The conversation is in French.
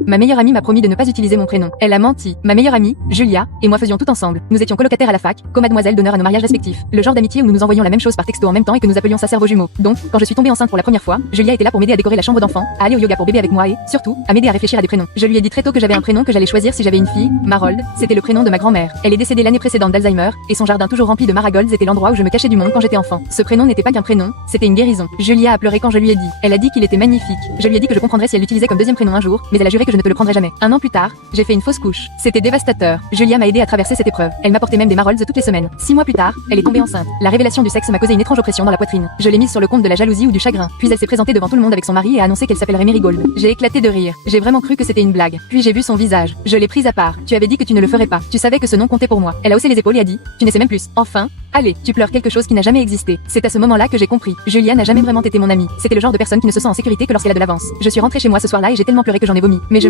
Ma meilleure amie m'a promis de ne pas utiliser mon prénom. Elle a menti. Ma meilleure amie, Julia, et moi faisions tout ensemble. Nous étions colocataires à la fac, co-mademoiselle d'honneur à nos mariages respectifs. Le genre d'amitié où nous nous envoyions la même chose par texto en même temps et que nous appelions ça cerveau jumeau. Donc, quand je suis tombée enceinte pour la première fois, Julia était là pour m'aider à décorer la chambre d'enfant, à aller au yoga pour bébé avec moi et, surtout, à m'aider à réfléchir à des prénoms. Je lui ai dit très tôt que j'avais un prénom que j'allais choisir si j'avais une fille, Marold, c'était le prénom de ma grand-mère. Elle est décédée l'année précédente d'Alzheimer, et son jardin toujours rempli de maragolds était l'endroit où je me cachais du monde quand j'étais enfant. Ce prénom n'était pas qu'un prénom, c'était une guérison. Julia a pleuré quand je lui ai dit. Elle a dit qu'il était magnifique. Je lui ai dit que je comprendrais si elle l'utilisait comme deuxième prénom un jour, mais elle a juré que je ne te le prendrais jamais. Un an plus tard, j'ai fait une fausse couche. C'était dévastateur. Julia m'a aidé à traverser cette épreuve. Elle m'apportait même des marolds toutes les semaines. 6 mois plus tard, elle est tombée enceinte. La révélation du sexe m'a causé une étrange oppression dans la poitrine. Je l'ai mise sur le compte de la jalousie ou du chagrin. Puis elle s'est présentée devant tout le monde avec son mari et a annoncé qu'elle s'appellerait Marigold. J'ai éclaté de rire. J'ai vraiment cru que c'était une blague. Puis j'ai vu son visage. Je l'ai prise à part. Tu avais dit que tu ne le ferais pas. Tu savais que ce nom comptait pour moi. Elle a haussé les épaules et a dit, tu ne sais même plus. Enfin, allez, tu pleures quelque chose qui n'a jamais existé. C'est à ce moment-là que j'ai compris. Julia n'a jamais vraiment été mon amie. C'était le genre de personne qui ne se sent en sécurité que lorsqu'elle a de l'avance. Je suis rentrée chez moi ce soir-là et j'ai tellement pleuré que j'en ai vomi. Mais